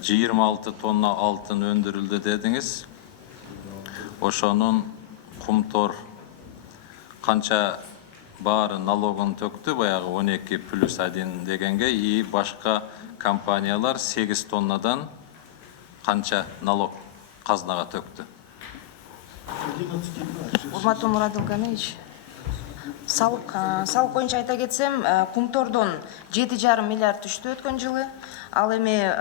26 tonna altın öndürüldü dediniz. Ошонун кумтор канча баары налогун төктү, баягы 12+1 дегенге, и башка компаниялар 8 тоннадан канча налог казнага төктү? Урматтуу Мурат Илгамович, салык боюнча айта кетсем, кумтордон 7,5 миллиард түштү өткөн жылы. Ал эми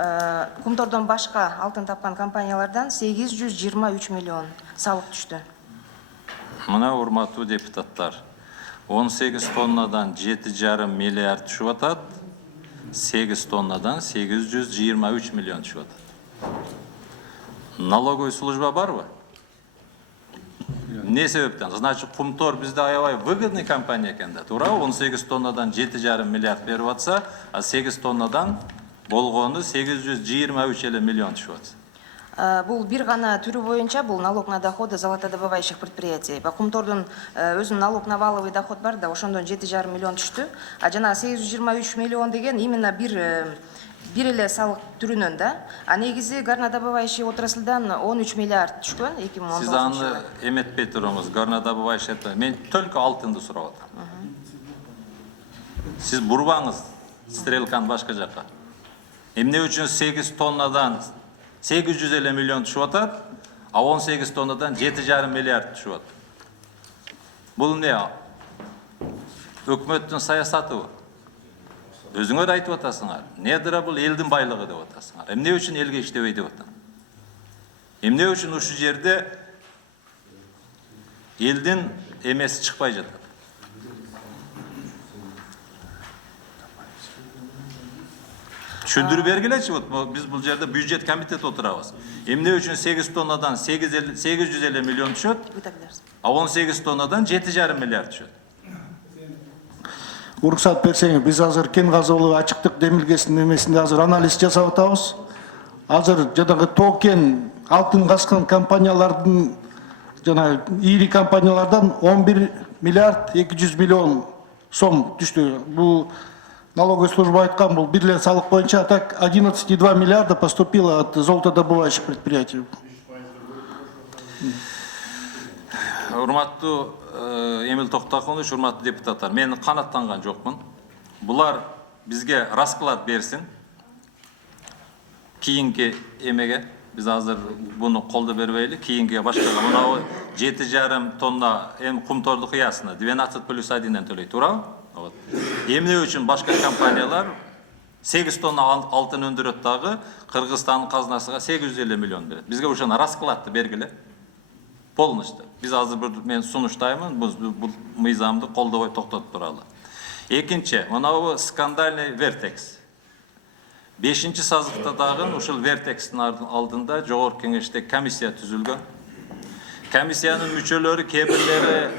кумтордон башка алтын тапкан компаниялардан 823 миллион салык түштү. Мына урматтуу депутаттар, 18 тоннадан 7,5 миллиард түшүп атат, 8 тоннадан 823 миллион түшүп атат. Налоговый служба барбы? Не себептен? Значит, кумтор бизде аябай выгодный компания экен да, туура? 18 тоннадан 7,5 миллиард берип атса, а 8 тоннадан болгону 823 миллион түшүп атат. Бул бир гана түрү боюнча, бул налог на доходы золотодобывающих предприятий. Кумтордун өзүнүн налог на валовый доход бар да, ошондон 7,5 миллион түштү. А жана 823 миллион деген именно бир эле салык түрүнөн да. А негизи горнодобывающий отраслдан 13 миллиард түшкөн 2019 Сиз аны эметпей туруңуз, горнодобывающий. Мен только алтынды сурап атам. Сиз бурбаңыз стрелканы башка жакка. Эмне үчүн 8 тоннадан 800 миллион түшүп атат, а 18 тоннадан 7,5 миллиард түшүп атат? Бул эмне? Өкмөттүн саясатыбы? Өзүңөр айтып атасыңар. Недира бул элдин байлыгы деп атасыңар. Эмне үчүн элге иштебей деп атам? Эмне үчүн ушул жерде элдин эмеси чыкпай жатат? Түшүндүрүп бергилечи, биз бул жерде бюджет комитет отурабыз. Эмне үчүн 8 тоннадан 800 миллион түшөт, а 18 тоннадан 7,5 миллиард түшөт? Уруксат берсеңиз, биз азыр кен казылуу ачыктык демилгесинин эмесинде азыр анализ жасап атабыз. Азыр жанагы токен алтын казкан компаниялардын жана ири компаниялардан 11 миллиард 200 миллион сом түштү. Бул налоговая служба айткан, бул бир эле салык боюнча, так 11,2 миллиарда поступило от золотодобывающих предприятий. Урматтуу Эмил Токтакунович, урматтуу депутаттар, мен канаттанган жокмун. Булар бизге расклад берсин. Кийинки эмеге биз азыр буну колдо бербейли, кийинки башкага мына 7,5 тонна кумторду кыясына 12+1 төлөйт, туурабы? Эмне үчүн башка компаниялар 8 тонна алтын өндүрөт дагы Кыргызстандын казынасына 850 миллион берет. Бизге ошону раскладты бергиле. Полностью. Биз азыр мен сунуштаймын, бул мыйзамды колдобой токтотуп туралы. Экинчи, мына скандальный Вертекс. 5-чи сазыкта дагы ушул Вертекстин алдында жогорку кеңеште комиссия түзүлгөн. Комиссиянын мүчөлөрү кээ бирлери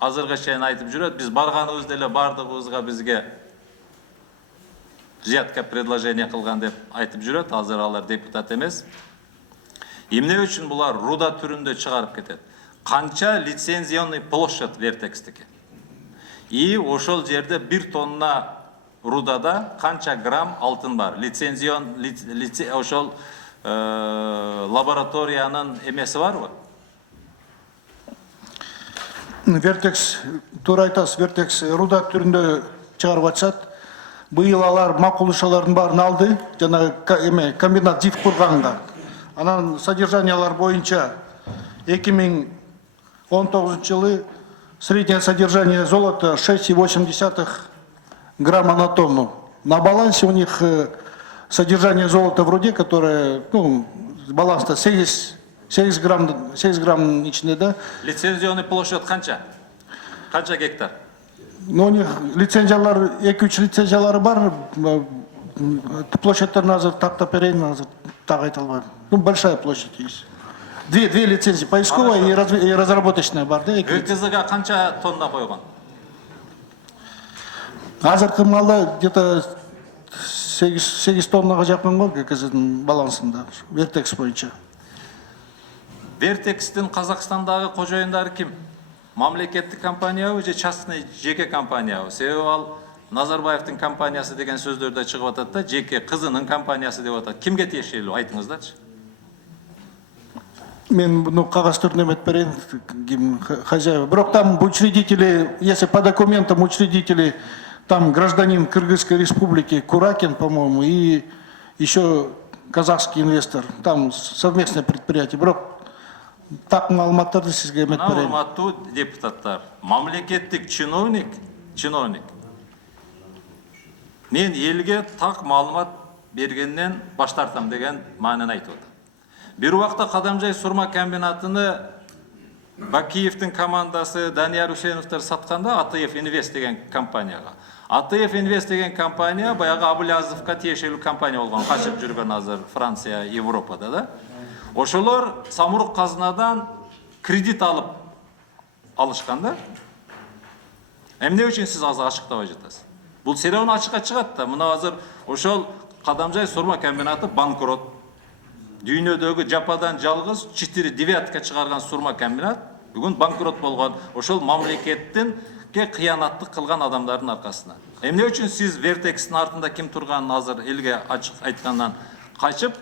азырга чейин айтып жүрөт, биз барганыбызда эле бардыгыбызга бизге взятка предложение кылган деп айтып жүрөт, азыр алар депутат эмес. Эмне үчүн булар руда түрүндө чыгарып кетет? Канча лицензионный площадь Вертекстики? И ошол жерде 1 тонна рудада канча грамм алтын бар? Ошол лабораториянын эмеси барбы? Вертекс, туура айтасыз, Вертекс руда түрүндө чыгарып атышат. Быйыл алар макул ишалардын баарын алды, жана комбинат ЖИФ курганга. Анан содержаниялар боюнча 2019 жылы среднее содержание золота 6,8 грамма на тонну. На балансе у них содержание золота в руде, которое, баланс-то 6 грамм ичинде, да? Лицензионный площадь канча? Канча гектар? У них лицензиялар, 2-3 лицензиялары бар, площадьтарын азыр тактап берейин, азыр так айта албайм. Большая площадь есть. Две лицензии, поисковая и разработочная бар, да? ГКЗга канча тонна койгон? Азыркы маалда где-то 8 тоннага жакын го ГКЗдин балансында, Вертекс боюнча. Вертекстин Казакстандагы кожоюндары ким? Мамлекеттик компаниябы же частный жеке компаниябы? Себеби ал Назарбаевтың компаниясы деген сөздөрдө чыгып атат да, жеке кызынын компаниясы деп атат. Кимге тиешелүү айтыңыздарчы? Мен буну кагаз түрүндө эметип берейин, ким хозяева. Бирок там учредители, если по документам учредители, там гражданин Кыргызской республики Куракин, по-моему, и еще казахский инвестор. Там совместное предприятие. Бирок так маалыматтарды сизге эметип берейин. Урматтуу депутаттар, мамлекеттик чиновник, мен элге так маалымат бергенден баш тартам деген маанини айтып атат. Bir uақта Қадамжай сурма комбинатыны Бакиевтің командасы Данияр Үсеновтер сатқанда АТФ Инвест деген компанияға. АТФ Инвест деген компания баяғы Абылязовқа тиешелүү компания болған, қашып жүрген азыр Франция, Европада да. Ошолор самұрық қазынадан кредит алышқанда. Эмне үчүн сиз азыр ачыктабай жатасыз? Бул серебрен ачыкка чыгат да. Мына азыр ошол Қадамжай сурма комбинаты банкрот. Дүйнөдөгү жападан жалгыз 4-9 чыгарган сурма комбинат бүгүн банкрот болгон. Ошол мамлекеттин кыянаттык кылган адамдардын аркасынан. Эмне үчүн сиз Вертекстин артында ким турганын азыр элге ачык айткандан качып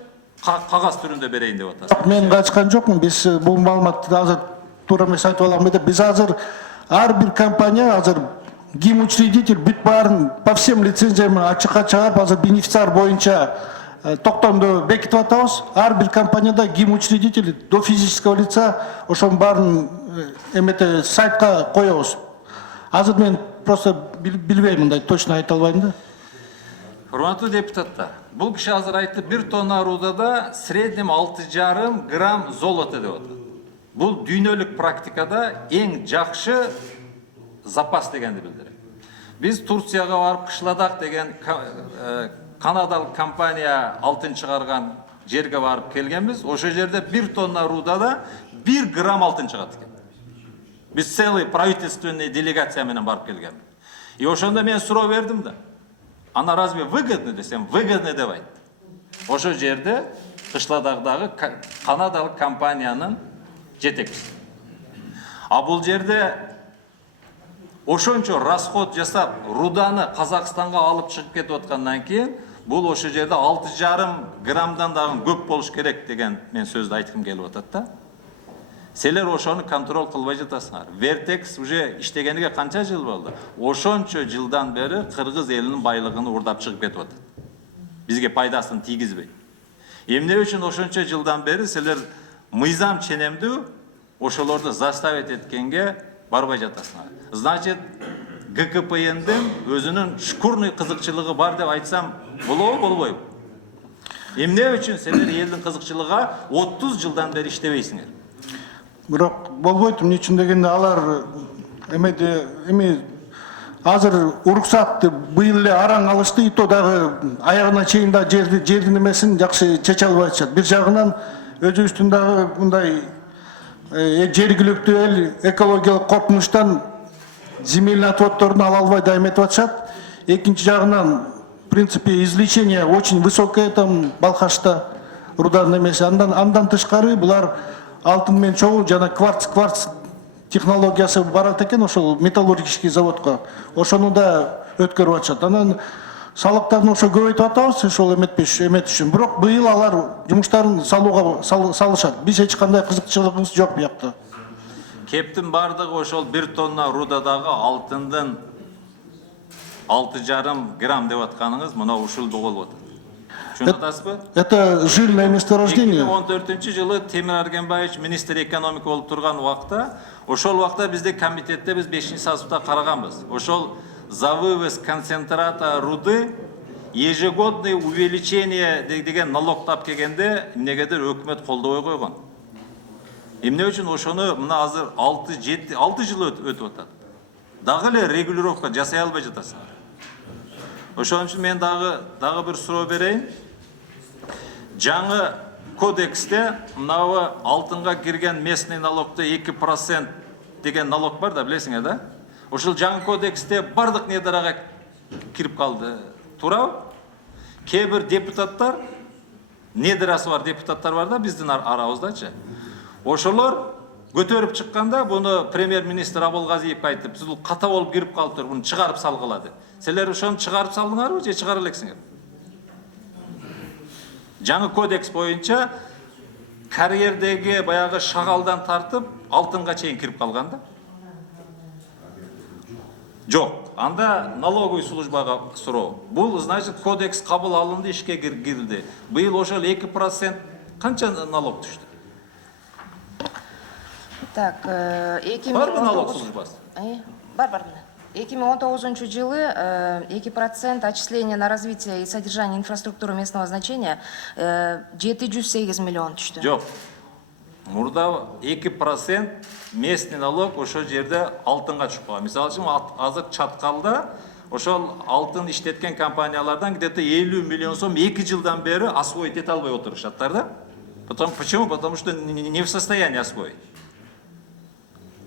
кагаз түрүндө берейин деп атасыз? Мен качкан жокмун. Биз бул маалыматты азыр туура эмес айтып аламын деп. Биз азыр ар бир компания азыр гимучредитель бүт баарын по всем лицензиям ачыкка чыгарып, азыр бенефициар боюнча токтомду бекитип атабыз. Ар бир компанияда гимучредитель до физического лица ошонун баарын эмете сайтка коебуз. Азыр мен просто билбейм, мындай точно айта албайм да. Урматтуу депутаттар, бул киши азыр айтты, 1 тонна рудада среднем 6,5 грамм золото деп атат. Бул дүйнөлүк практикада эң жакшы запас дегенди билдирет. Биз Турцияга барып Кышладак деген Канадалык компания алтын чыгарган жерге барып келгенбиз. Ошо жерде 1 тонна рудада 1 грамм алтын чыгат экен. Биз целый правительственный делегация менен барып келген. И ошондо мен суроо бердим да. Ана разве выгодно десем, выгодно деп айтты. Ошо жерде Кышладагдагы канадалык компаниянын жетекчиси. А бул жерде ошончо расход жасап руданы Казакстанга алып чыгып кетип аткандан кийин бул ошо жерде 6,5 граммдан дагы көп болуш керек деген мен сөздү айткым келип атат да. Силер ошону контроль кылбай жатасыңар. Вертекс уже иштегениге канча жыл болду? Ошончо жылдан бери кыргыз элинин байлыгын урдап чыгып кетип атат. Бизге пайдасын тийгизбей. Эмне үчүн ошончо жылдан бери силер мыйзам ченемдүү ошолорду заставить эткенге барбай жатасыңар? Значит, ГКПНдин өзүнүн шкурный кызыкчылыгы бар деп айтсам болобу, болбойбу? Эмне үчүн силер элдин кызыкчылыгына 30 жылдан бери иштебейсиңер? Бирок болбойт, эмне үчүн дегенде алар эми азыр уруксатты быйыл эле араң алышты, и то дагы аягына чейин да жердин эмесин жакшы чече албай атышат. Бир жагынан өзүбүздүн дагы мындай жергиликтүү эл экологиялык коркунучтан земельный отводдорун ала албай да эметип атышат. Экинчи жагынан, в принципе, извлечение очень высокое там Балхашта руданын эмеси. Андан тышкары булар алтын менен чогуу жана кварц технологиясы барат экен, ошол металлургический заводко. Ошону да өткөрүп атышат. Анан салыктарын ошо көбөйтүп атабыз, ошол эмет үчүн. Бирок быйыл алар жумуштарын салышат. Биз эч кандай кызыкчылыгыбыз жок буякта. Кептин бардыгы ошол 1 тонна рудадагы алтындын 6,5 грамм деп атканыңыз мына ушулду болуп атат. Түшүнүп атасызбы? Это жильное месторождение. 2014 жылы Темир Аргенбаевич министр экономика болуп турган убакта, ошол убакта бизде комитетте биз 5-созывда караганбыз. Ошол за вывоз концентрата руды ежегодное увеличение деген налог тап келгенде эмнегедир өкмөт колдобой койгон. Эмне үчүн ошону мына азыр 6 жыл өтүп атат. Дагы эле регулировка жасай албай жатасыңар. Ошон үчүн мен дагы бир суроо берейин. Жаңы кодексте мынабы алтынга кирген местный налогто 2% деген налог бар да, билесиңер да? Ошол жаңы кодексте бардык недарага кирип калды. Туурабы? Кээ бир депутаттар, недарасы бар депутаттар бар да биздин арабыздачы. Ошолор көтөрүп чыкканда буну премьер-министр Абылгазиевге айтып, сиз бул ката болуп кирип калыптыр, буну чыгарып салгыла деп. Силер ошону чыгарып салдыңарбы же чыгара элексиңер? Жаңы кодекс боюнча карьердеги баягы шагалдан тартып алтынга чейин кирип калган да. Жок, анда налоговый службага суроо. Бул значит кодекс кабыл алынды, ишке кирилди. Быйыл ошол 2% канча налог түштү? Так, Барбы налог службасы? Бар. 2019 жылы 2% отчисления на развитие и содержание инфраструктуры местного значения 708 миллион түштү. Жок. Мурда 2% местный налог ошол жерде алтынга түшүп калган. Мисалы үчүн азыр Чаткалда ошол алтын иштеткен компаниялардан где-то 50 миллион сом 2 жылдан бери освоить эте албай отурушаттар да. Почему? Потому что не в состоянии освоить.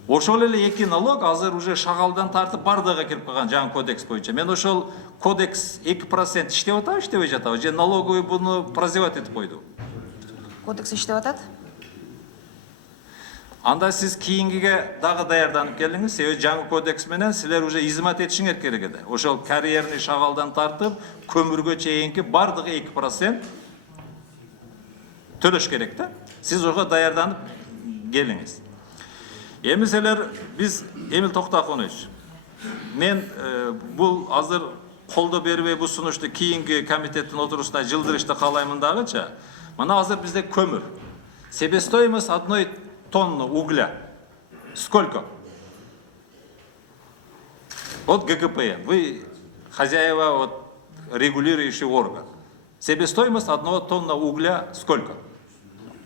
Ошол эле эки налог азыр уже шагалдан тартып бардыгы кирип калган жаңы кодекс боюнча. Мен ошол кодекс 2% иштеп атабы, иштебей жатабы? Же налоговый буну прозевать этип койду? Кодекс иштеп атат? Анда сиз кийингиге дагы даярданып келиңиз. Себеби жаңы кодекс менен силер уже измат этишиңер керек эди. Ошол карьерный шагалдан тартып көмүргө чейинки бардыгы 2% төлөш керек да. Сиз ошого даярданып келиңиз. Эми силер биз Эмил Токтаконович, мен бул азыр колдоо бербей бул сунушту кийинки комитеттин отурусунда жылдырышты каалаймын дагычы. Мына азыр бизде көмүр. Себестоимость одной тонны угля сколько? Вот ГКПН. Вы хозяева, вот регулирующий орган. Себестоимость одного тонны угля сколько?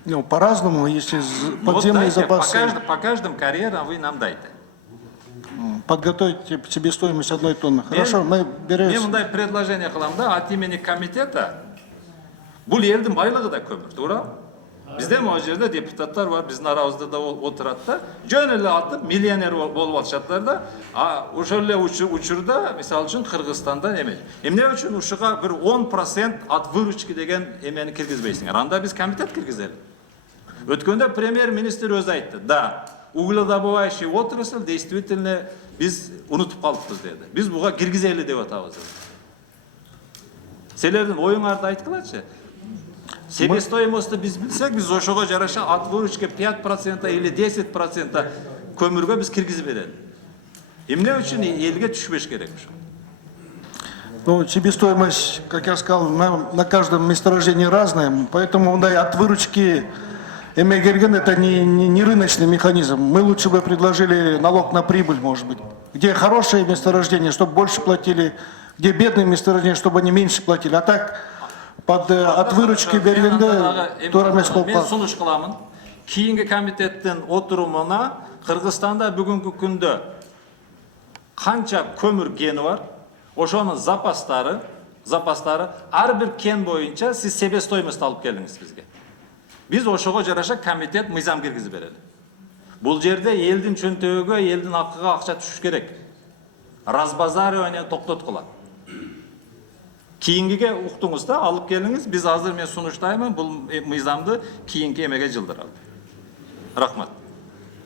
Ну, по-разному, если подземные Вот дайте, запасы. по каждым карьерам вы нам дайте. Подготовить себестоимость одной тонны. Хорошо, мы берем. Мен мындай предложение кылам да, от имени комитета. Бул элдин байлыгы да көмүр, туура? Bizde могу жерде депутаттар бар, биздин арабызда да отурат да. Жөн эле атып миллионер болуп атышаттар да. А ошол эле учурда, мисалы үчүн Кыргызстанда эме. Эмне үчүн ушуга бир 10% от выручки деген эмени киргизбейсиңер? Анда биз комитет киргизели. Өткөндө премьер-министр өзү айтты. Да, угледобывающий отрасль действительно биз унутуп калдыкпыз деди. Биз буга киргизели деп атабыз. Силердин оюңарды айткылачы. Себестоимостьты биз билсек, биз ошого жараша от выручки 5% или 10% көмүргө биз киргизип берели. Эмне үчүн элге түшпеш керек ушул? Ну, себестоимость, как я сказал, на каждом месторождении разная, поэтому от выручки эмегерген это не рыночный механизм. Мы лучше бы предложили налог на прибыль, может быть. Где хорошие месторождения, чтобы больше платили, где бедные месторождения, чтобы они меньше платили. А так, от выручки бергенде туура эмес болуп Мен калат. сунуш кыламын. Кийинки комитеттин отурумуна Кыргызстанда бүгүнкү күндө канча көмүр кени бар, ошонун запастары ар бир кен боюнча сиз себестоимость алып келиңиз бизге. Биз ошого жараша комитет мыйзам киргизип берели. Бул жерде элдин чөнтөгүгө, элдин акыга акча түшүш керек. Разбазаривание токтоткула. Кийингиге уктуңуз да, алып келиңиз. Биз азыр мен сунуштаймын, бул мыйзамды кийинки эмеге жылдыралы. Рахмат.